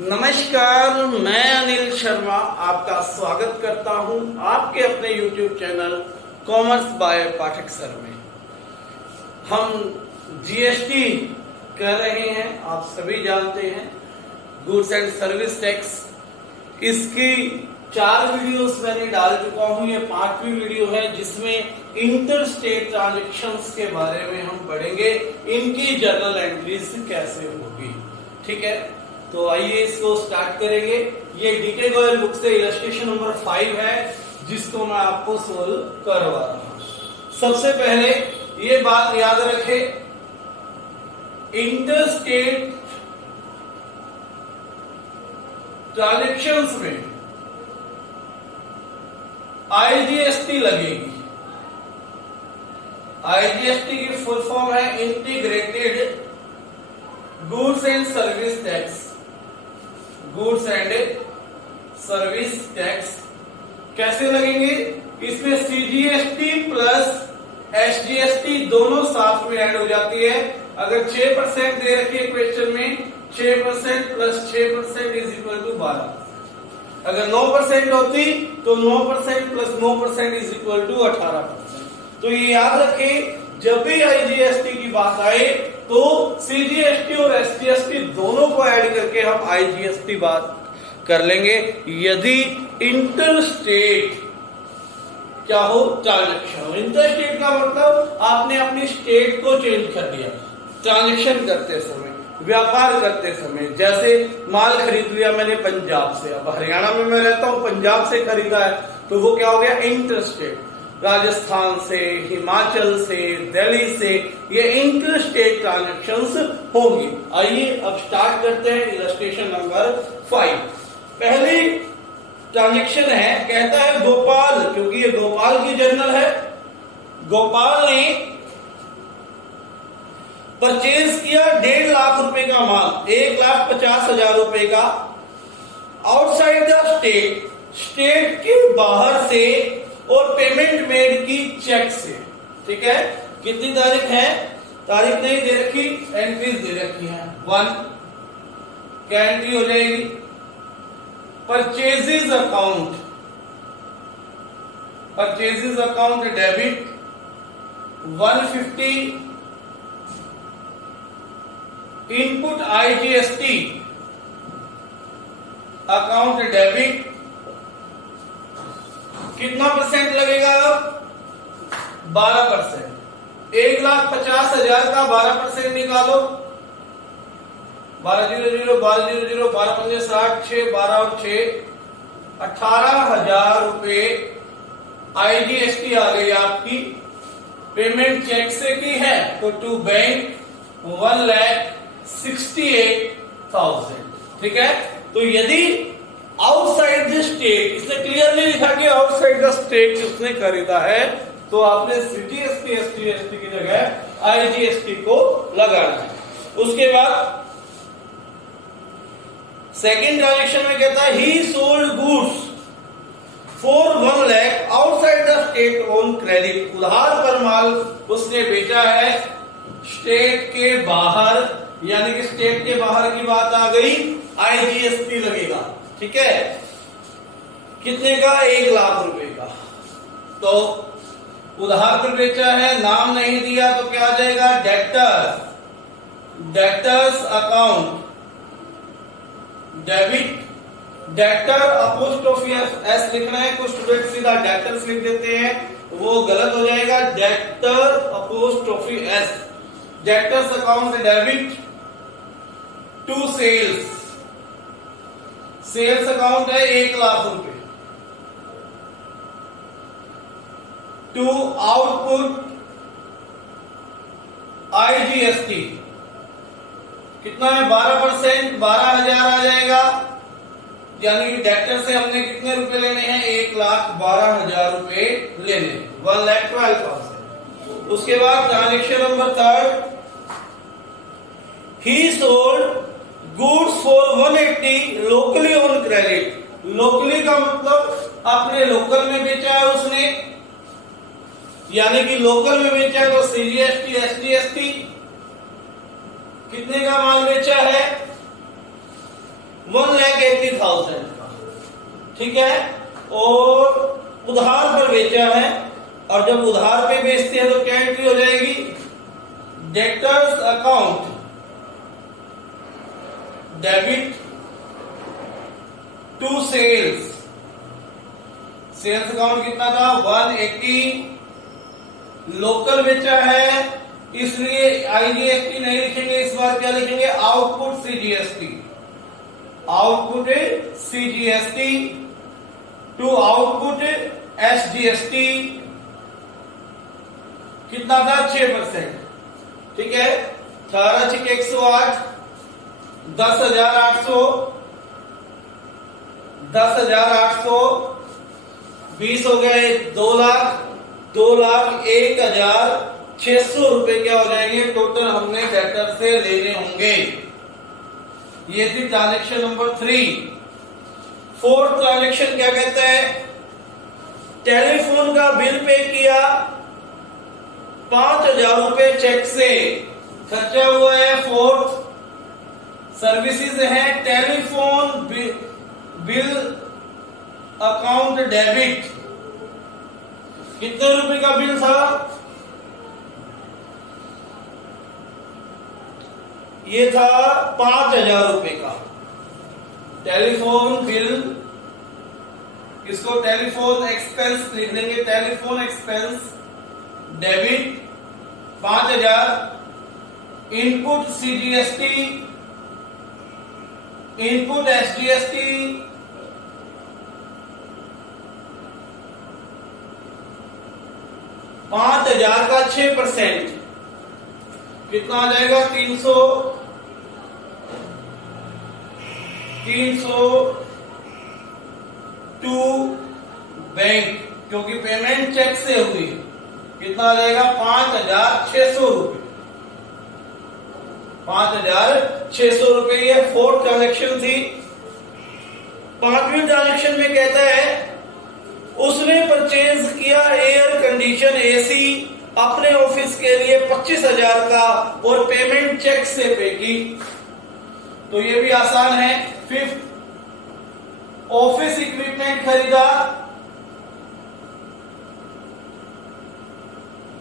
नमस्कार, मैं अनिल शर्मा आपका स्वागत करता हूं आपके अपने YouTube channel commerce by Pathak sir में। हम जीएसटी कर रहे हैं, आप सभी जानते हैं, गुड्स एंड सर्विस टैक्स। इसकी 4 वीडियोस मैंने डाल चुका हूं, ये 5वीं वीडियो है जिसमें इंटर स्टेट ट्रांजेक्शंस के बारे में हम पढ़ेंगे, इनकी जर्नल एंट्रीज कैसे होगी। ठीक है, तो आइए इसको स्टार्ट करेंगे। ये डीके गोयल बुक से इलस्ट्रेशन नंबर 5 है जिसको मैं आपको सोल्व करवा रहा हूं। सबसे पहले ये बात याद रखें, इंटर स्टेट ट्रांजेक्शंस में आईजीएसटी लगेगी। आईजीएसटी की फुल फॉर्म है integrated goods and service tax. Goods and service tax कैसे लगेंगे? इसमें सीजीएसटी प्लस एसजीएसटी दोनों साथ में ऐड हो जाती है। अगर 6% दे रखी है क्वेश्चन में, 6% प्लस 6% इज इक्वल टू 12। अगर 9% होती तो 9% प्लस 9% इज इक्वल टू 18%। तो ये याद रखें, जब भी आईजीएसटी की बात आए तो सीजीएसटी और एसजीएसटी दोनों को ऐड करके हम आईजीएसटी बात कर लेंगे यदि इंटर स्टेट क्या हो, ट्रांजेक्शन हो। इंटर स्टेट का मतलब आपने अपनी स्टेट को चेंज कर दिया ट्रांजेक्शन करते समय, व्यापार करते समय। जैसे माल खरीद लिया मैंने पंजाब से, अब हरियाणा में मैं रहता हूं, पंजाब से खरीदा है तो वो क्या हो गया, इंटर स्टेट। राजस्थान से, हिमाचल से, दिल्ली से, ये इंटर स्टेट ट्रांजेक्शंस होंगी। आइए अब स्टार्ट करते हैं इलस्ट्रेशन नंबर 5। पहली ट्रांजेक्शन है, कहता है गोपाल, क्योंकि ये गोपाल की जर्नल है। गोपाल ने परचेज किया 1.5 लाख रुपए का माल, 1,50,000 रुपए का, आउटसाइड द स्टेट, स्टेट के बाहर से, और पेमेंट मेड की चेक से। ठीक है, कितनी तारीख है? तारीख नहीं दे रखी, एंट्रीज दे रखी है। 1 क्या एंट्री हो जाएगी? Purchases account, purchases account debit 150, input IGST account debit. कितना परसेंट लगेगा? 12%। 1,50,000 का 12% निकालो। 12,000, 12,000, 12,5 60, 6, 12 और 6 18,000 रुपए आईजीएसटी आ गई आपकी। पेमेंट चेक से की है तो टू बैंक 1,68,000। ठीक है, तो यदि आउटसाइड द स्टेट, इसने क्लियरली लिखा कि आउटसाइड द स्टेट उसने खरीदा है, तो आपने सीजीएसटी एसजीएसटी की जगह आईजीएसटी को लगाना है। उसके बाद सेकंड ट्रांजेक्शन में कहता है ही sold goods for 1 lakh outside the state on credit. उधार पर माल उसने बेचा है स्टेट के बाहर, यानी कि स्टेट के बाहर की बात आ गई, आईजीएसटी लगेगा। ठीक है, कितने का? 1 लाख रुपए का। तो उधार पर बेचा है, नाम नहीं दिया तो क्या आ जाएगा? Debtor's, debtor's account debit. Debtor apostrophe S लिखना है, कुछ स्टूडेंट सीधा डेक्टर्स लिख देते हैं, वो गलत हो जाएगा। Debtor apostrophe S, debtor's account debit to sales, sales account है 1 लाख रुपए, टू आउटपुट आईजीएसटी कितना है? 12%, 12,000 आ जाएगा। यानी कि डेक्टर से हमने कितने रुपए लेने हैं? 1,12,000 रुपए लेने, 1,12,000। उसके बाद transaction number 3, he sold goods for 180 locally on credit. Locally का मतलब अपने लोकल में बेचा है उसने, यानी कि लोकल में बेचा है तो सीजीएसटी एसजीएसटी। कितने का माल बेचा है? 1,80,000 का, ठीक है। और उधार पर बेचा है, और जब उधार पे बेचते हैं तो क्या एंट्री हो जाएगी, debtors account debit to sales. Sales account कितना था, 180। लोकल बेचा है इसलिए आईजीएसटी नहीं लिखेंगे, इस बार क्या लिखेंगे, output CGST. Output CGST to output SGST कितना था, 6%, ठीक है। 18 × 108 10,800, 10,800, 20 हो गए 2 लाख, 2,01,600 रुपए क्या हो जाएंगे, टोटल हमने डेटर से लेने होंगे। ये थी ट्रांजेक्शन नंबर 3। फोर्थ ट्रांजेक्शन क्या कहता है, टेलीफोन का बिल पे किया 5,000 रुपए चेक से, खर्चा हुआ है। फोर्थ सर्विसेज है टेलीफोन बिल अकाउंट डेबिट, कितने रुपए का बिल था, ये था 5,000 रुपए का टेलीफोन बिल। इसको टेलीफोन एक्सपेंस लिख देंगे, telephone expense debit 5,000। Input CGST, input SGST 5,000 का 6% कितना आ जाएगा, 302 बैंक, क्योंकि पेमेंट चेक से हुई, कितना आ जाएगा, 5,600 रुपए, 5,600 रुपए। ये फोर्थ ट्रांजेक्शन थी। 5वीं ट्रांजेक्शन में कहता है उसने परचेज किया एयर कंडीशन एसी अपने ऑफिस के लिए 25,000 का और पेमेंट चेक से पे की, तो ये भी आसान है। 5th ऑफिस इक्विपमेंट खरीदा,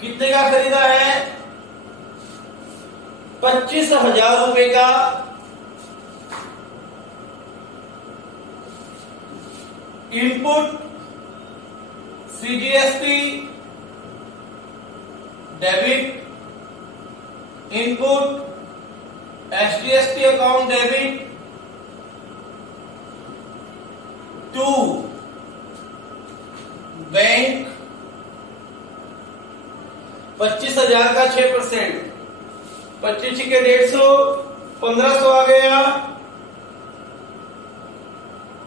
कितने का खरीदा है, 25,000 रुपए का। Input CGST debit, input SGST account debit to bank 25,000 का 6%, 25 के 150, 1,500 आ गया,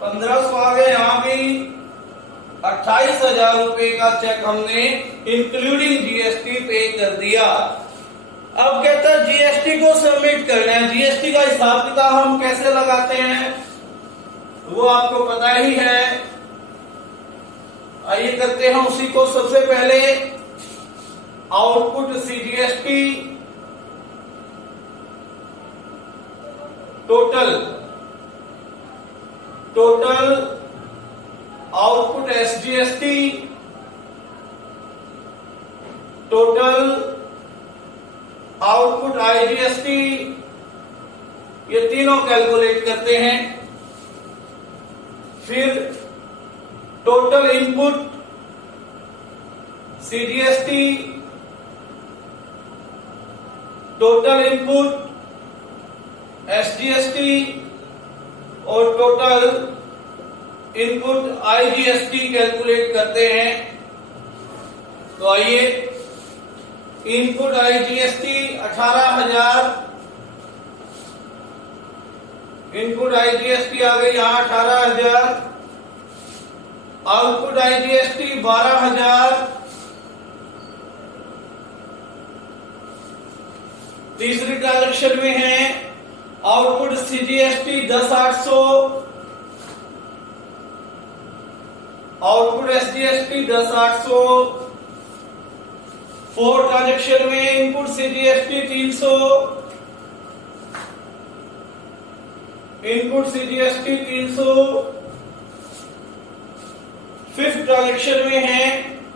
1,500 आ गया। यहां भी 28,000 रुपए का चेक हमने इंक्लूडिंग जीएसटी पे कर दिया। अब कहता है जीएसटी को सबमिट करना है। जीएसटी का हिसाब किताब हम कैसे लगाते हैं वो आपको पता ही है, आइए करते हैं उसी को। सबसे पहले output CGST total output SGST total output IGST, ये तीनों कैलकुलेट करते हैं। फिर total input CGST, total input SGST और टोटल इनपुट आईजीएसटी कैलकुलेट करते हैं। तो आइए, इनपुट आईजीएसटी 18,000, इनपुट आईजीएसटी आ गई यहां 18,000, आउटपुट आईजीएसटी 12,000, तीसरी ट्रांजेक्शन में है output CGST 10,800, output SGST 10,800। Fourth transaction में input CGST 300, input CGST 300। Fifth transaction में है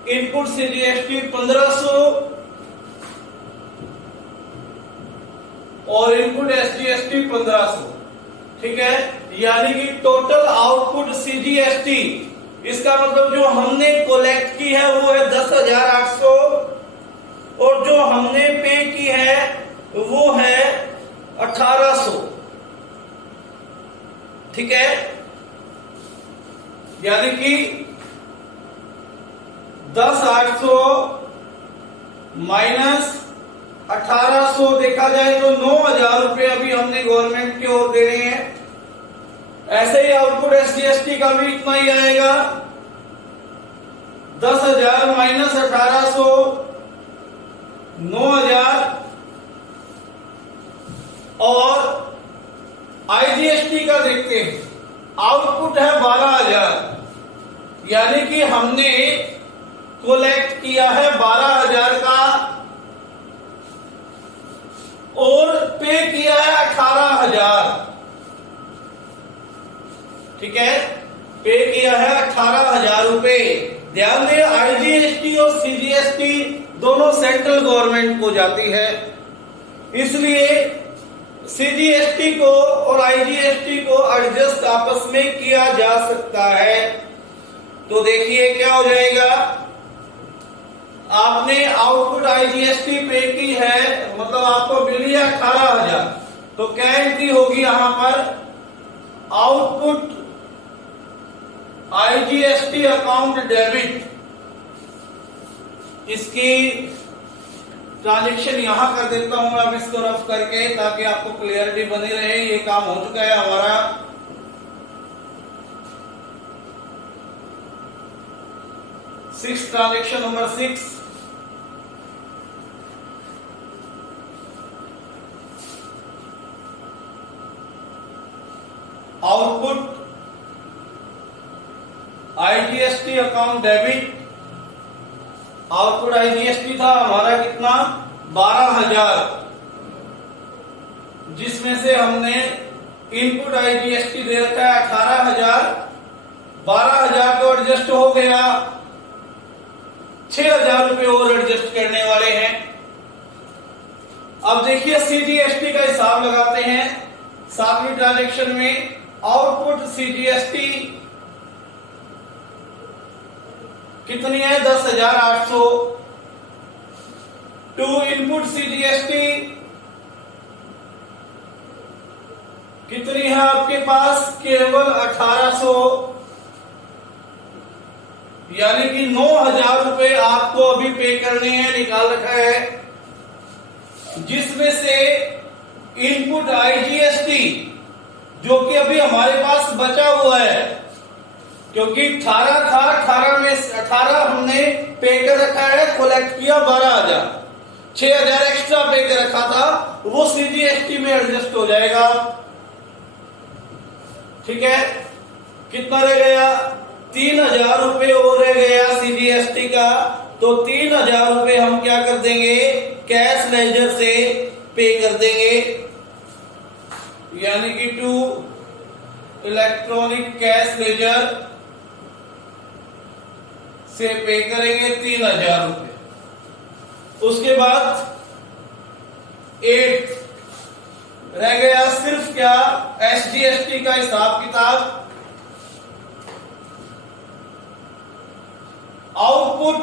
इनपुट सीजीएसटी 1500 और इनपुट एसजीएसटी 1500। ठीक है, यानी कि टोटल आउटपुट सीजीएसटी, इसका मतलब जो हमने कलेक्ट की है वो है 10,800 और जो हमने पे की है वो है 1800। ठीक है, यानी कि 10,800 माइनस 1800 देखा जाए तो 9,000 रुपए अभी हमने गवर्नमेंट की ओर दे रहे हैं। ऐसे ही आउटपुट एसजीएसटी का भी इतना ही आएगा, 10,000 माइनस 1800 9,000 और आईजीएसटी का देखते हैं, आउटपुट है 12,000, यानी कि हमने कलेक्ट किया है 12,000 का और पे किया है 18,000। ठीक है, पे किया है 18,000 रुपए। ध्यान दें, आईजीएसटी और सीजीएसटी दोनों सेंट्रल गवर्नमेंट को जाती है, इसलिए सीजीएसटी को और आईजीएसटी को एडजस्ट आपस में किया जा सकता है। तो देखिए क्या हो जाएगा, आपने आउटपुट आईजीएसटी पे की है, मतलब आपको मिली है 18,000, तो क्या एंट्री होगी यहां पर, आउटपुट आईजीएसटी अकाउंट डेबिट। इसकी ट्रांजेक्शन यहां कर देता हूं अब इसको रफ करके, ताकि आपको क्लियरिटी बनी रहे। ये काम हो चुका है हमारा। Transaction number 6, output IGST account debit. Output IGST था हमारा कितना, 12,000, जिसमें से हमने इनपुट आईजीएसटी दे रखा है 18,000, 12,000 को एडजस्ट हो गया, 6,000 रुपए और एडजस्ट करने वाले हैं। अब देखिए सीजीएसटी का हिसाब लगाते हैं 7वीं ट्रांजेक्शन में। आउटपुट सीजीएसटी कितनी है, 10,800 टू इनपुट सीजीएसटी कितनी है आपके पास, केवल 1800, यानी कि 9,000 रुपए आपको अभी पे करने हैं, निकाल रखा है, जिसमें से इनपुट आईजीएसटी जो कि अभी हमारे पास बचा हुआ है, क्योंकि 18 था, 18 में 18 हमने पे कर रखा है, कलेक्ट किया 12,000, 6,000 एक्स्ट्रा पे कर रखा था, वो सीजीएसटी में एडजस्ट हो जाएगा। ठीक है, कितना रह गया, 3,000 रुपए और रह गया सीजीएसटी का। तो 3,000 रुपए हम क्या कर देंगे, कैश लेजर से पे कर देंगे, यानी कि टू इलेक्ट्रॉनिक कैश लेजर से पे करेंगे 3,000 रुपए। उसके बाद 8 रह गया सिर्फ क्या, एसजीएसटी का हिसाब किताब। Output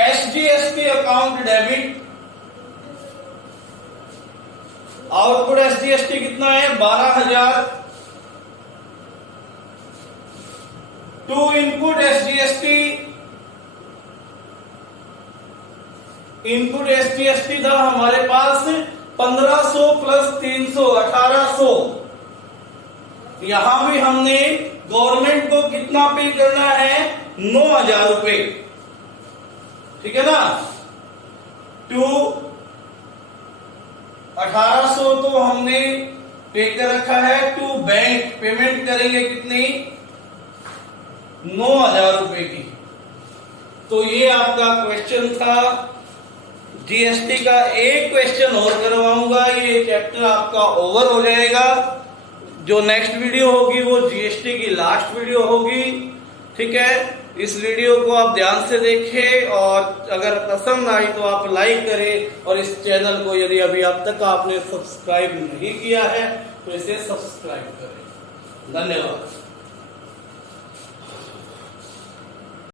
SGST account debit. Output SGST कितना है, 12,000 to input SGST. Input SGST था हमारे पास 1500 प्लस 300 1800। यहां भी हमने गवर्नमेंट को कितना पे करना है, 9,000 रुपए। ठीक है ना, टू 1800 तो हमने पे कर रखा है, टू बैंक पेमेंट करेंगे कितनी, 9,000 रुपए की। तो ये आपका क्वेश्चन था जीएसटी का एक क्वेश्चन और करवाऊंगा, ये चैप्टर आपका ओवर हो जाएगा। जो नेक्स्ट वीडियो होगी वो जीएसटी की लास्ट वीडियो होगी, ठीक है। इस वीडियो को आप ध्यान से देखें और अगर पसंद आई तो आप लाइक करें, और इस चैनल को यदि अभी अब तक आपने सब्सक्राइब नहीं किया है तो इसे सब्सक्राइब करें। धन्यवाद।